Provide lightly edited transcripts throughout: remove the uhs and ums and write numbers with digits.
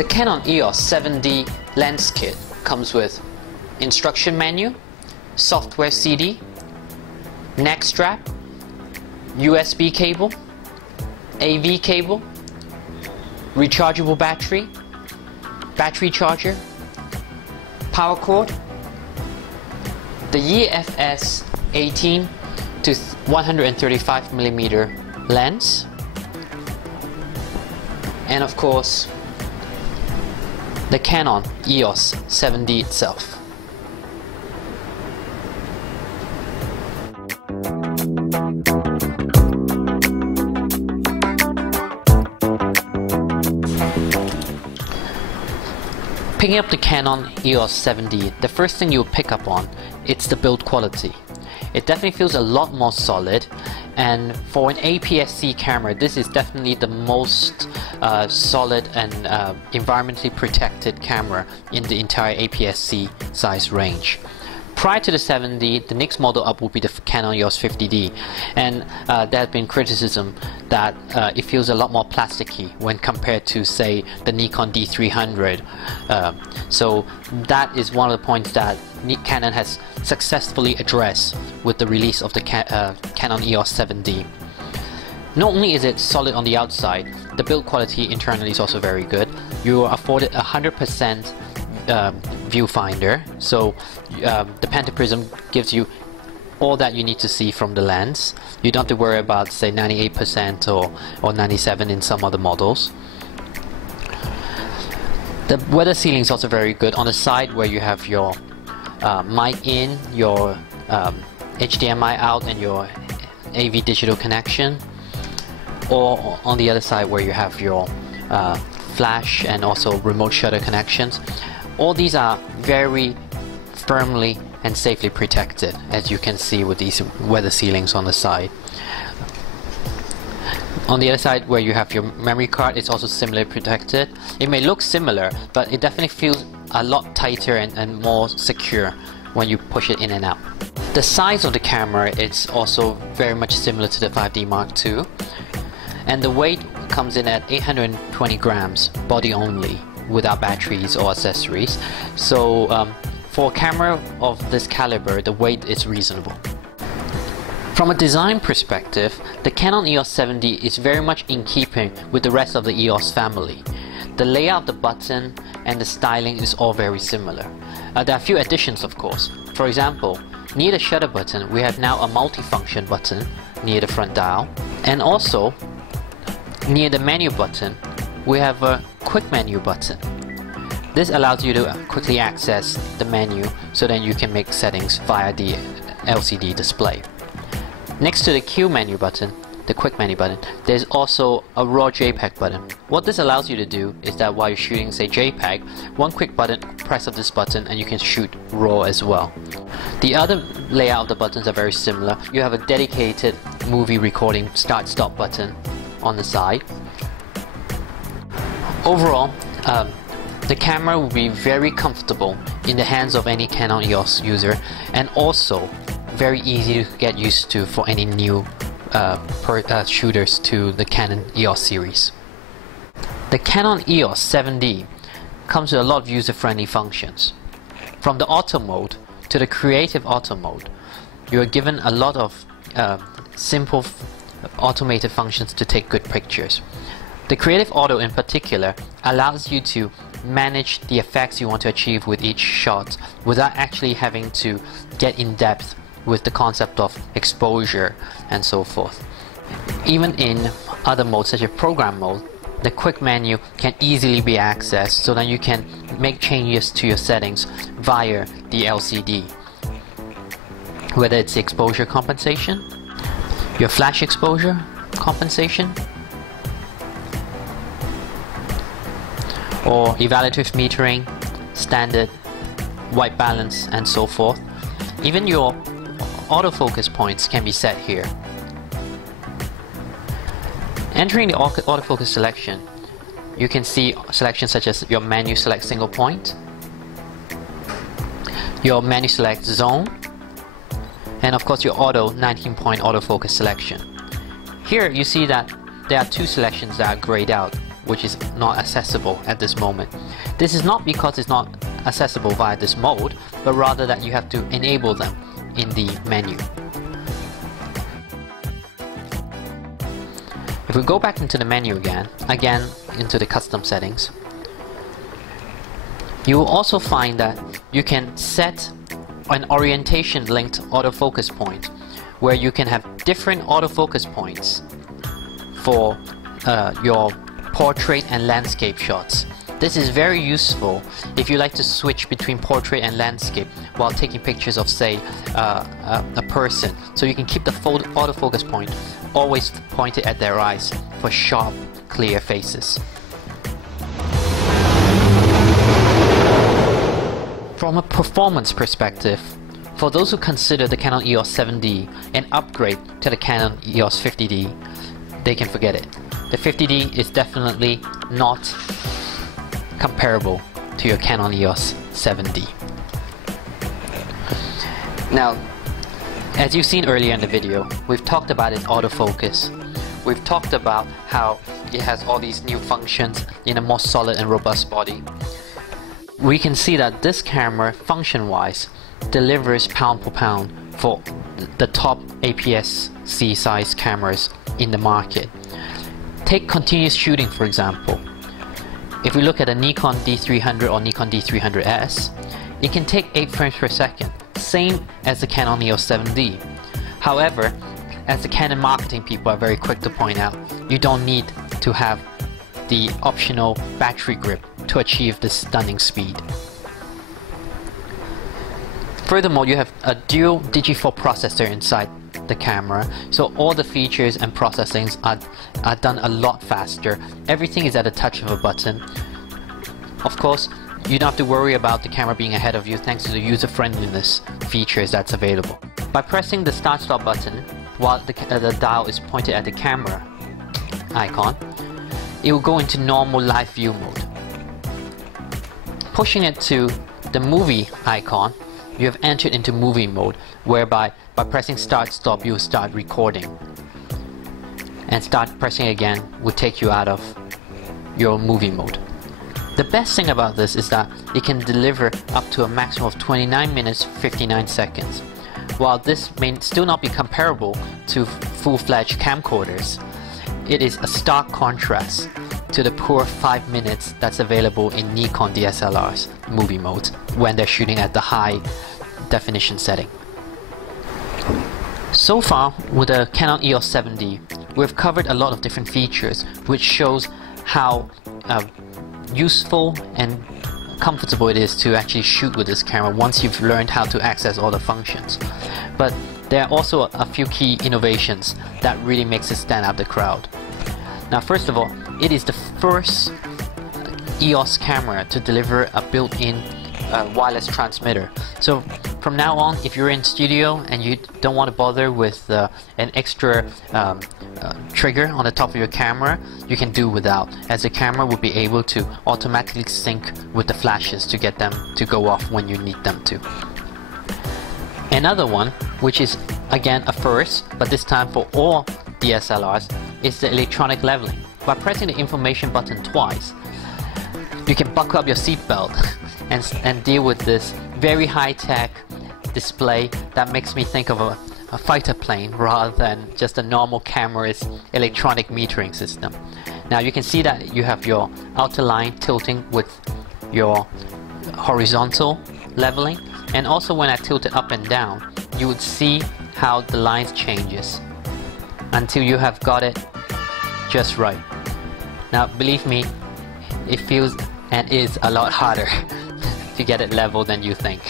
The Canon EOS 7D lens kit comes with instruction manual, software CD, neck strap, USB cable, AV cable, rechargeable battery, battery charger, power cord, the EFS 18 to 135mm lens, and of course the Canon EOS 7D itself. Picking up the Canon EOS 7D, the first thing you'll pick up on, it's the build quality. It definitely feels a lot more solid, and for an APS-C camera, this is definitely the most solid and environmentally protected camera in the entire APS-C size range. Prior to the 7D, the next model up will be the Canon EOS 50D, and there has been criticism that it feels a lot more plasticky when compared to, say, the Nikon D300. So that is one of the points that Canon has successfully addressed with the release of the Canon EOS 7D. Not only is it solid on the outside, the build quality internally is also very good. You are afforded 100% viewfinder, so the pentaprism gives you all that you need to see from the lens. You don't have to worry about, say, 98% or 97% in some other models. The weather sealing is also very good on the side where you have your mic in, your HDMI out, and your AV digital connection, or on the other side where you have your flash and also remote shutter connections. All these are very firmly and safely protected, as you can see with these weather sealings on the side. On the other side where you have your memory card, it's also similarly protected. It may look similar, but it definitely feels a lot tighter and more secure when you push it in and out. The size of the camera is also very much similar to the 5D Mark II, and the weight comes in at 820 grams, body only, without batteries or accessories. So for a camera of this caliber, the weight is reasonable. From a design perspective, the Canon EOS 7D is very much in keeping with the rest of the EOS family. The layout of the button and the styling is all very similar. There are a few additions, of course. For example, near the shutter button, we have now a multi-function button near the front dial, and also near the menu button, we have a quick menu button. This allows you to quickly access the menu so that you can make settings via the LCD display. Next to the Q menu button, the quick menu button, there's also a raw JPEG button. What this allows you to do is that while you're shooting, say, JPEG, one quick button, press of this button, and you can shoot raw as well. The other layout of the buttons are very similar. You have a dedicated movie recording start-stop button on the side. Overall, the camera will be very comfortable in the hands of any Canon EOS user, and also very easy to get used to for any new shooters to the Canon EOS series. The Canon EOS 7D comes with a lot of user-friendly functions. From the auto mode to the creative auto mode, you are given a lot of simple automated functions to take good pictures. The creative auto in particular allows you to manage the effects you want to achieve with each shot without actually having to get in depth with the concept of exposure and so forth. Even in other modes such as program mode, the quick menu can easily be accessed so that you can make changes to your settings via the LCD. Whether it's exposure compensation, your flash exposure compensation, or evaluative metering, standard, white balance, and so forth. Even your autofocus points can be set here. Entering the autofocus selection, you can see selections such as your menu select single point, your menu select zone, and of course your auto 19-point autofocus selection. Here you see that there are two selections that are grayed out. which is not accessible at this moment. This is not because it's not accessible via this mode, but rather that you have to enable them in the menu. If we go back into the menu again into the custom settings, you will also find that you can set an orientation linked autofocus point, where you can have different autofocus points for your portrait and landscape shots. This is very useful if you like to switch between portrait and landscape while taking pictures of, say, a person. So you can keep the autofocus point always pointed at their eyes for sharp, clear faces. From a performance perspective, for those who consider the Canon EOS 7D an upgrade to the Canon EOS 50D, they can forget it. The 50D is definitely not comparable to your Canon EOS 7D. Now, as you've seen earlier in the video, we've talked about its autofocus. We've talked about how it has all these new functions in a more solid and robust body. We can see that this camera, function-wise, delivers pound for pound for the top APS-C size cameras in the market. Take continuous shooting, for example. If we look at a Nikon D300 or Nikon D300S, it can take 8 frames per second, same as the Canon EOS 7D. However, as the Canon marketing people are very quick to point out, you don't need to have the optional battery grip to achieve this stunning speed. Furthermore, you have a dual Digi4 processor inside the camera, so all the features and processings are done a lot faster. Everything is at a touch of a button. Of course, you don't have to worry about the camera being ahead of you thanks to the user-friendliness features that's available. By pressing the start-stop button while the dial is pointed at the camera icon, it will go into normal live view mode. Pushing it to the movie icon, you have entered into movie mode, whereby by pressing start stop you will start recording, and start pressing again will take you out of your movie mode. The best thing about this is that it can deliver up to a maximum of 29 minutes 59 seconds. While this may still not be comparable to full-fledged camcorders, it is a stark contrast to the poor 5 minutes that's available in Nikon DSLR's movie mode when they're shooting at the high definition setting. So far with the Canon EOS 7D, we've covered a lot of different features, which shows how useful and comfortable it is to actually shoot with this camera once you've learned how to access all the functions. But there are also a few key innovations that really makes it stand out the crowd. Now, first of all, it is the first EOS camera to deliver a built-in wireless transmitter. So from now on, if you're in studio and you don't want to bother with an extra trigger on the top of your camera, you can do without, as the camera will be able to automatically sync with the flashes to get them to go off when you need them to. Another one, which is again a first, but this time for all DSLRs, is the electronic leveling. By pressing the information button twice, you can buckle up your seatbelt and deal with this very high-tech display that makes me think of a fighter plane rather than just a normal camera's electronic metering system. Now you can see that you have your outer line tilting with your horizontal leveling, and also when I tilt it up and down, you would see how the lines changes until you have got it just right. Now believe me, it feels and is a lot harder to get it level than you think.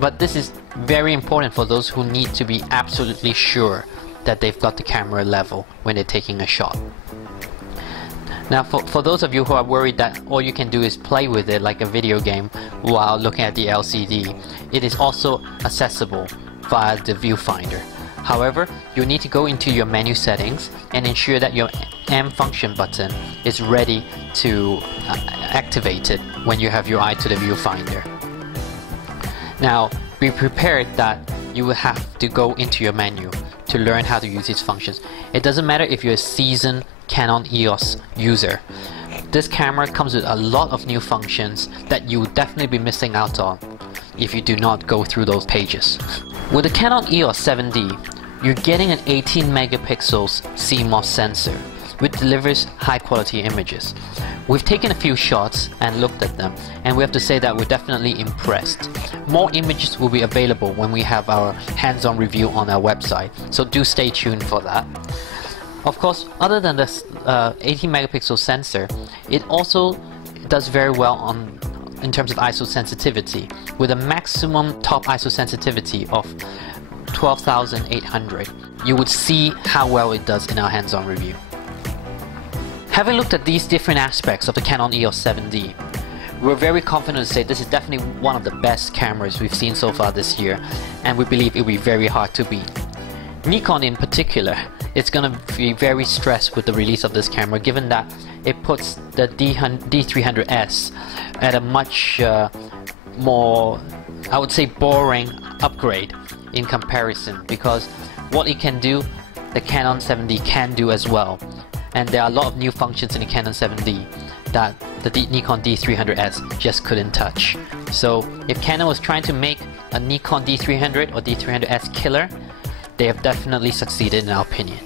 But this is very important for those who need to be absolutely sure that they've got the camera level when they're taking a shot. Now for those of you who are worried that all you can do is play with it like a video game while looking at the LCD, it is also accessible via the viewfinder. However, you need to go into your menu settings and ensure that your M function button is ready to activate it when you have your eye to the viewfinder. Now, be prepared that you will have to go into your menu to learn how to use these functions. It doesn't matter if you're a seasoned Canon EOS user. this camera comes with a lot of new functions that you would definitely be missing out on if you do not go through those pages. With the Canon EOS 7D, you're getting an 18 megapixels CMOS sensor, which delivers high quality images. We've taken a few shots and looked at them, and we have to say that we're definitely impressed. More images will be available when we have our hands-on review on our website, so do stay tuned for that. Of course, other than this 18 megapixel sensor, it also does very well in terms of ISO sensitivity, with a maximum top ISO sensitivity of 12,800. You would see how well it does in our hands-on review. Having looked at these different aspects of the Canon EOS 7D, we're very confident to say this is definitely one of the best cameras we've seen so far this year, and we believe it will be very hard to beat. Nikon in particular, it's going to be very stressed with the release of this camera, given that it puts the D300S at a much more, I would say, boring upgrade in comparison, because what it can do, the Canon 7D can do as well, and there are a lot of new functions in the Canon 7D that the Nikon D300S just couldn't touch. So if Canon was trying to make a Nikon D300 or D300S killer, they have definitely succeeded in our opinion.